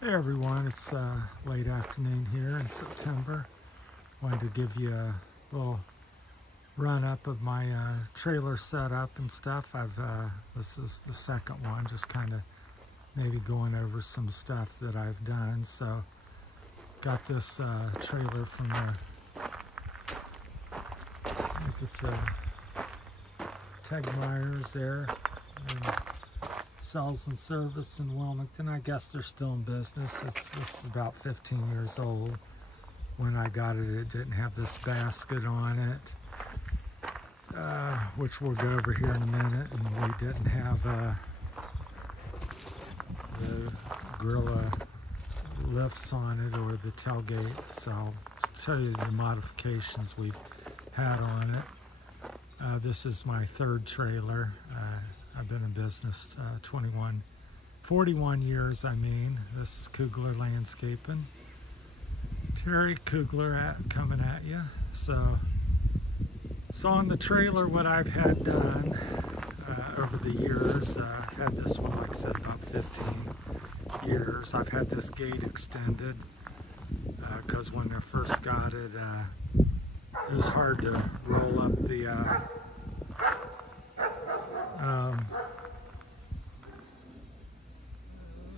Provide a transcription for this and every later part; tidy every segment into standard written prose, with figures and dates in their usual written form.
Hey everyone, it's late afternoon here in September. Wanted to give you a little run up of my trailer setup and stuff. This is the second one, just kind of maybe going over some stuff that I've done. So got this trailer from I think it's Tegmeyer's there. And Sales and Service in Wilmington. I guess they're still in business. This is about 15 years old. When I got it, it didn't have this basket on it, which we'll go over here in a minute. And we didn't have the Gorilla lifts on it or the tailgate. So I'll tell you the modifications we've had on it. This is my third trailer. I've been in business 41 years, I mean. This is Koogler Landscaping. Terry Koogler coming at you. So on the trailer, what I've had done over the years, I've had this one, like I said, about 15 years. I've had this gate extended because when I first got it, it was hard to roll up the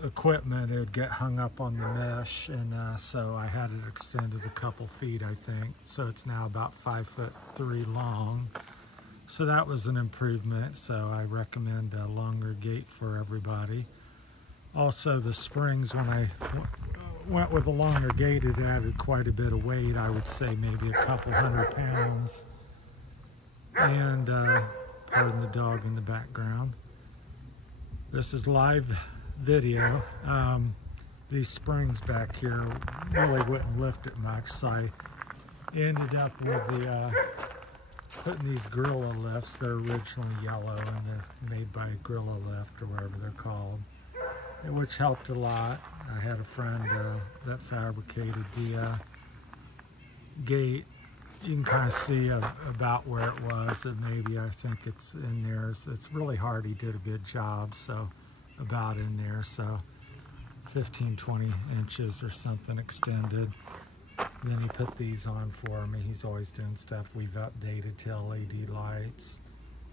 equipment. It would get hung up on the mesh, and so I had it extended a couple feet, I think. So it's now about 5'3" long. So that was an improvement. So I recommend a longer gate for everybody. Also, the springs, when I went with a longer gate, it added quite a bit of weight. I would say maybe a couple 100 pounds. And pardon the dog in the background. This is live video. These springs back here really wouldn't lift it much, so I ended up with the putting these Gorilla lifts. They're originally yellow and they're made by Gorilla Lift or whatever they're called, which helped a lot. I had a friend that fabricated the gate. You can kind of see about where it was, and maybe I think it's in there. So it's really hard. He did a good job, so about in there. So 15-20 inches or something extended. Then he put these on for me. He's always doing stuff. We've updated to LED lights.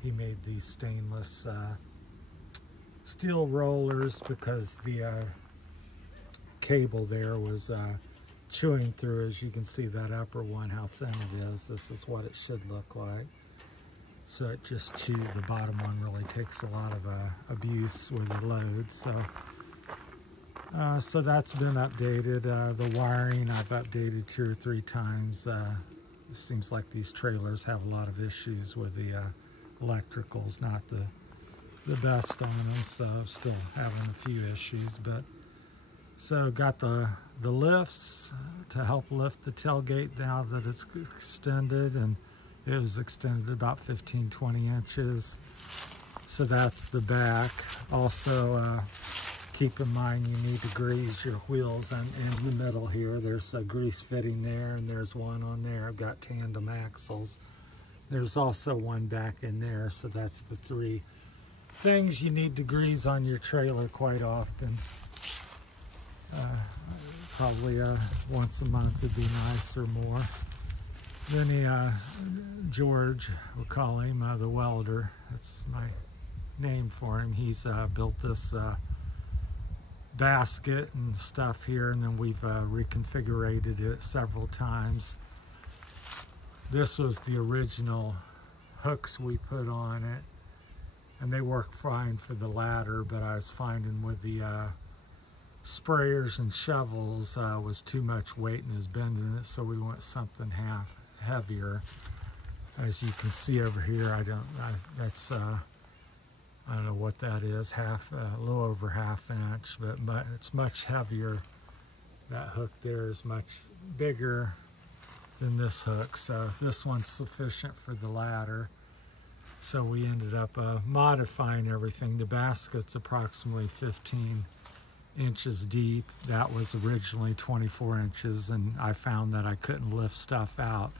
He made these stainless steel rollers because the cable there was chewing through. As you can see, that upper one, how thin it is. This is what it should look like. So it just chewed. The bottom one really takes a lot of abuse with the load. So that's been updated. The wiring I've updated 2 or 3 times. It seems like these trailers have a lot of issues with the electricals, not the best on them. So I'm still having a few issues, but so got the lifts to help lift the tailgate now that it's extended, and it was extended about 15-20 inches. So that's the back. Also, keep in mind you need to grease your wheels in the middle here. There's a grease fitting there, and there's one on there. I've got tandem axles. There's also one back in there. So that's the 3 things you need to grease on your trailer quite often. Probably once a month would be nice or more. Then George, we'll call him the welder. That's my name for him. He's built this basket and stuff here, and then we've reconfigured it several times. This was the original hooks we put on it, and they work fine for the ladder, but I was finding with the sprayers and shovels was too much weight and was bending it, so we went something heavier. As you can see over here, I don't know what that is, a little over ½ inch, but it's much heavier. That hook there is much bigger than this hook, so this one's sufficient for the ladder. So we ended up modifying everything. The basket's approximately 15 inches deep. That was originally 24 inches, and I found that I couldn't lift stuff out.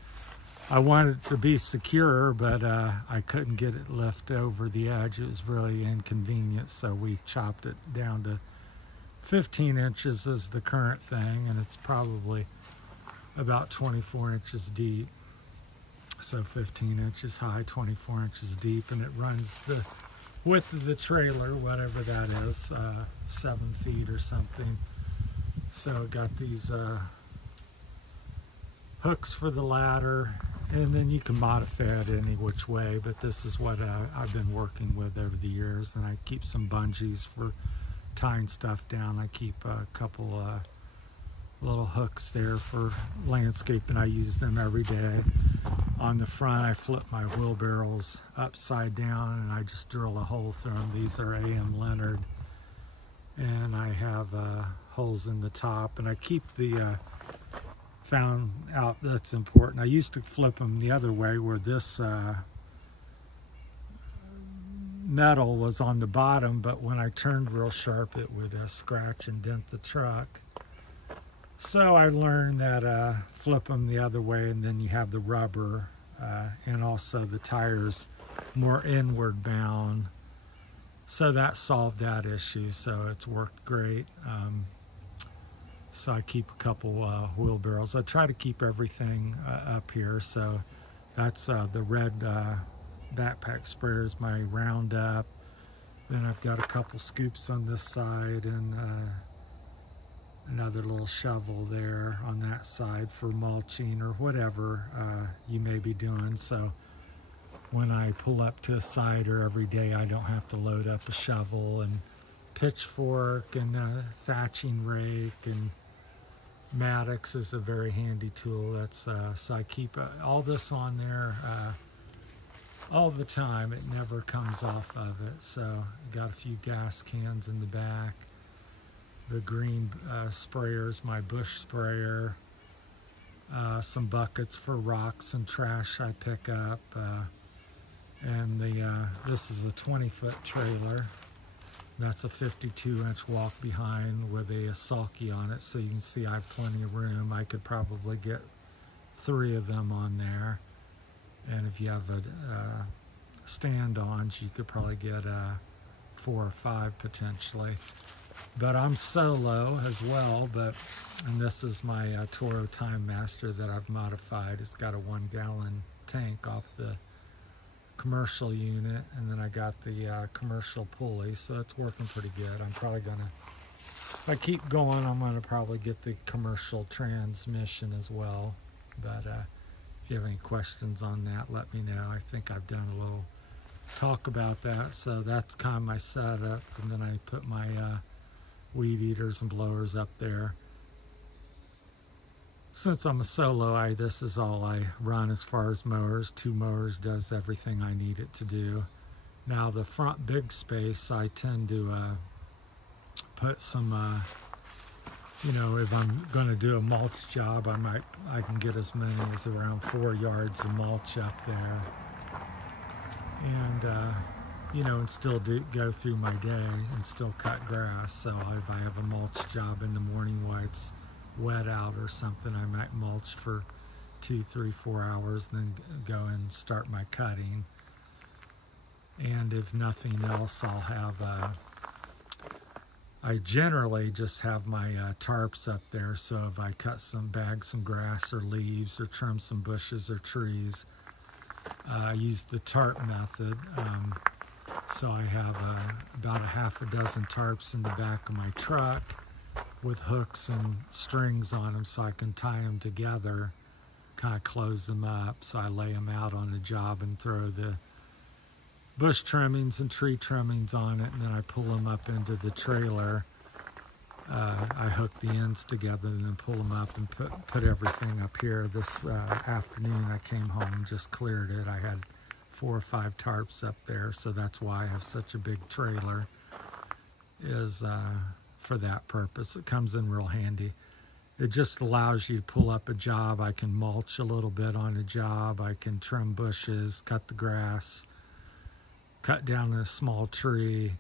I wanted it to be secure, but I couldn't get it lift over the edge. It was really inconvenient, so we chopped it down to 15 inches is the current thing, and it's probably about 24 inches deep. So 15 inches high, 24 inches deep, and it runs the width of the trailer, whatever that is, 7 feet or something. So it got these hooks for the ladder, and then you can modify it any which way, but this is what I've been working with over the years. And I keep some bungees for tying stuff down. I keep a couple little hooks there for landscaping. I use them every day. On the front, I flip my wheelbarrows upside down and I just drill a hole through them. These are A.M. Leonard, and I have holes in the top, and I keep the found out that's important. I used to flip them the other way, where this metal was on the bottom, but when I turned real sharp, it would scratch and dent the truck. So I learned that flip them the other way, and then you have the rubber and also the tires more inward bound. So that solved that issue, so it's worked great. So I keep a couple wheelbarrows. I try to keep everything up here. So that's the red backpack sprayer is my Roundup. Then I've got a couple scoops on this side, and another little shovel there on that side for mulching or whatever you may be doing. So when I pull up to a cider every day, I don't have to load up a shovel and pitchfork and thatching rake, and Maddox is a very handy tool. That's so I keep all this on there all the time. It never comes off of it. So got a few gas cans in the back. The green sprayers, my bush sprayer. Some buckets for rocks and trash I pick up. And this is a 20-foot trailer. That's a 52-inch walk behind with a sulky on it, so you can see I have plenty of room. I could probably get 3 of them on there. And if you have a stand-ons, you could probably get 4 or 5 potentially. But I'm solo as well, and this is my Toro Time Master that I've modified. It's got a 1-gallon tank off the commercial unit, and then I got the commercial pulley, so it's working pretty good. I'm probably gonna, if I keep going, I'm gonna probably get the commercial transmission as well. But if you have any questions on that, let me know. I think I've done a little talk about that. So that's kind of my setup, and then I put my weed eaters and blowers up there. Since I'm a solo, this is all I run as far as mowers. 2 mowers does everything I need it to do. Now the front big space, I tend to put some, you know, if I'm going to do a mulch job, I can get as many as around 4 yards of mulch up there, and you know, and still go through my day and still cut grass. So if I have a mulch job in the morning while it's wet out or something, I might mulch for 2, 3, 4 hours, then go and start my cutting. And if nothing else, I'll have I generally just have my tarps up there, so if I cut bag some grass or leaves or trim some bushes or trees, I use the tarp method. So I have about a half a dozen tarps in the back of my truck with hooks and strings on them, so I can tie them together, kind of close them up. So I lay them out on the job and throw the bush trimmings and tree trimmings on it, and then I pull them up into the trailer. I hook the ends together and then pull them up and put everything up here. This afternoon I came home and just cleared it. I had 4 or 5 tarps up there, so that's why I have such a big trailer, is for that purpose. It comes in real handy. It just allows you to pull up a job. I can mulch a little bit on a job. I can trim bushes, cut the grass, cut down a small tree,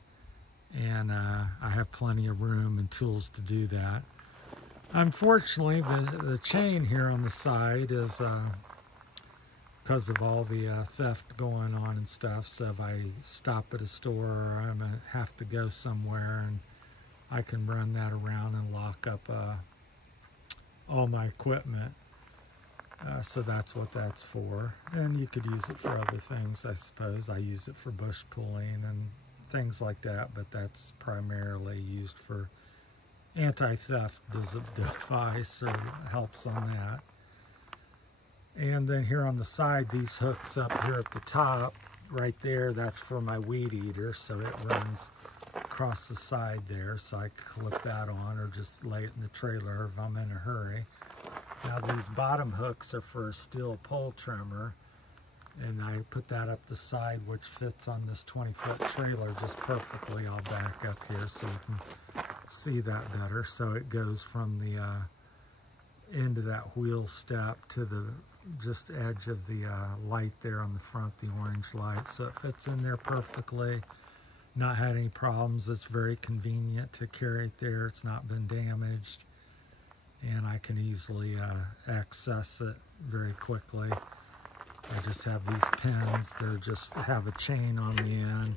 and I have plenty of room and tools to do that. Unfortunately, the chain here on the side is because of all the theft going on and stuff. So if I stop at a store or I'm gonna have to go somewhere and I can run that around and lock up all my equipment. So that's what that's for. And you could use it for other things, I suppose. I use it for bush pulling and things like that, but that's primarily used for anti-theft device, or helps on that. And then here on the side, these hooks up here at the top, right there, that's for my weed eater, so it runs across the side there, so I clip that on or just lay it in the trailer if I'm in a hurry. Now these bottom hooks are for a steel pole trimmer, and I put that up the side, which fits on this 20-foot trailer just perfectly. I'll back up here so you can see that better. So it goes from the end of that wheel step to the just edge of the light there on the front, the orange light. So it fits in there perfectly. Not had any problems. It's very convenient to carry it there. It's not been damaged, and I can easily access it very quickly. I just have these pins. They just have a chain on the end,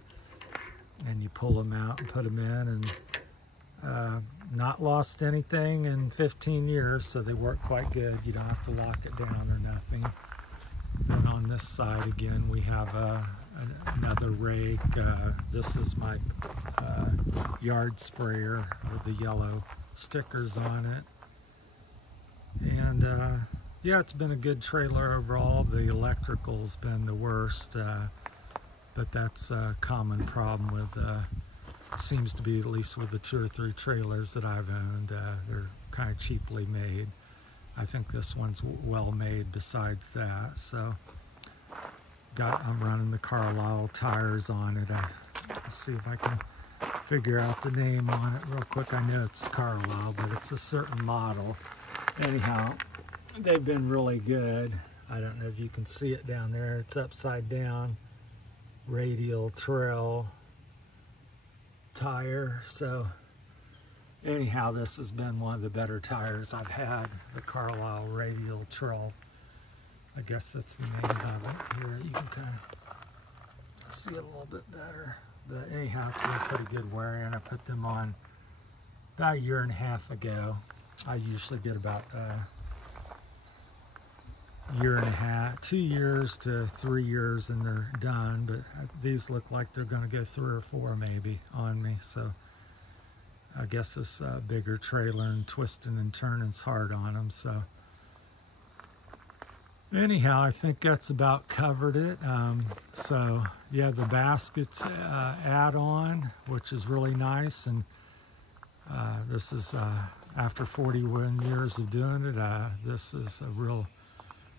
and you pull them out and put them in, and not lost anything in 15 years, so they work quite good. You don't have to lock it down or nothing. Then on this side again, we have another rake. This is my yard sprayer with the yellow stickers on it. And yeah, it's been a good trailer overall. The electrical's been the worst, but that's a common problem with, seems to be, at least with the 2 or 3 trailers that I've owned. They're kind of cheaply made. I think this one's well made besides that. So I'm running the Carlisle tires on it. Let's see if I can figure out the name on it real quick. I know it's Carlisle, but it's a certain model. Anyhow, they've been really good. I don't know if you can see it down there. It's upside down, radial trail tire. So anyhow, this has been one of the better tires I've had, the Carlisle radial trail. I guess that's the name of it. Here you can kind of see it a little bit better. But anyhow, it's been pretty good wearing. I put them on about 1.5 years ago. I usually get about 1.5 years, 2 years to 3 years, and they're done. But these look like they're going to go 3 or 4 maybe on me. So I guess this bigger trailer and twisting and turning's hard on them. So anyhow, I think that's about covered it. So yeah, the baskets add-on, which is really nice, and this is after 41 years of doing it, this is a real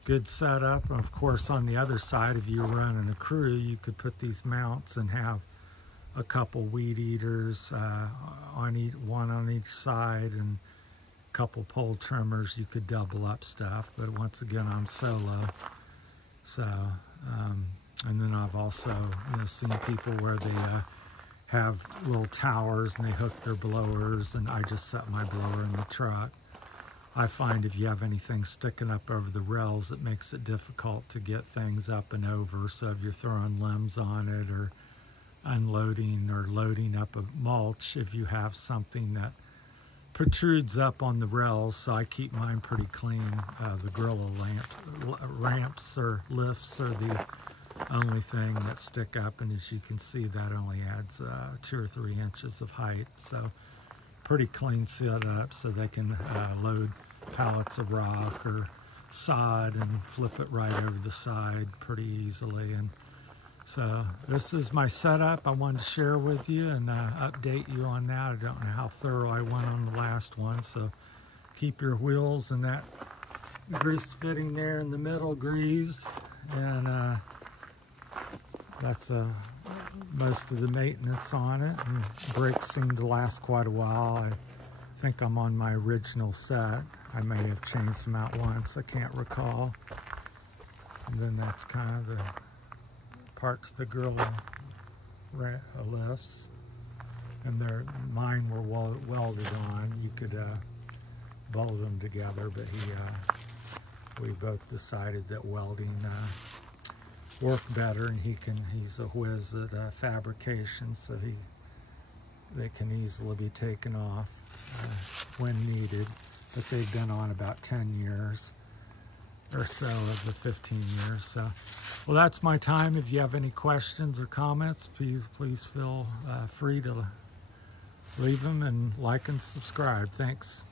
good setup. And of course, on the other side, if you're running a crew, you could put these mounts and have a couple weed eaters one on each side, and a couple pole trimmers. You could double up stuff, but once again, I'm solo. So and then I've also seen people where they have little towers and they hook their blowers, and I just set my blower in the truck. I find if you have anything sticking up over the rails, it makes it difficult to get things up and over. So if you're throwing limbs on it, or unloading or loading up a mulch, if you have something that protrudes up on the rails, so I keep mine pretty clean. The gorilla ramps or lifts are the only thing that stick up, and as you can see, that only adds 2 or 3 inches of height. So pretty clean setup, so they can load pallets of rock or sod and flip it right over the side pretty easily. And so this is my setup I wanted to share with you and update you on that. I don't know how thorough I went on the last one, so keep your wheels and that grease fitting there in the middle greased, and that's most of the maintenance on it. And brakes seem to last quite a while. I think I'm on my original set. I may have changed them out once, I can't recall. And then that's kind of the parts of the gorilla lifts, and mine were welded on. You could bolt them together, but we both decided that welding worked better, and he's a whiz at fabrication, so he they can easily be taken off when needed, but they've been on about 10 years or so of the 15 years. So, well, that's my time. If you have any questions or comments, please feel free to leave them, and like and subscribe. Thanks.